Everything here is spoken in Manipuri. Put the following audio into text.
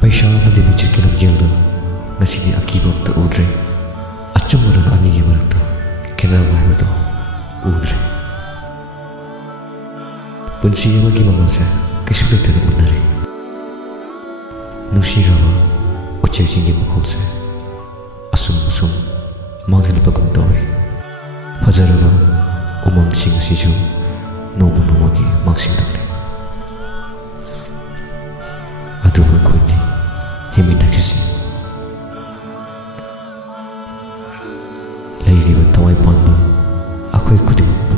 Paisha na dimijir kinam yelda ngasini akiba ta udre achumran ani marakta kena wahbado udre punsi amagi mamangsa kishulitana unnare nushiraba uchayjingi makhonse asum manghalpagum tawe fajaraba umangsing asisu noma nomagi mangsingdakre aduba koini Hingminnashi leiriba tawai panba akhoi khudimak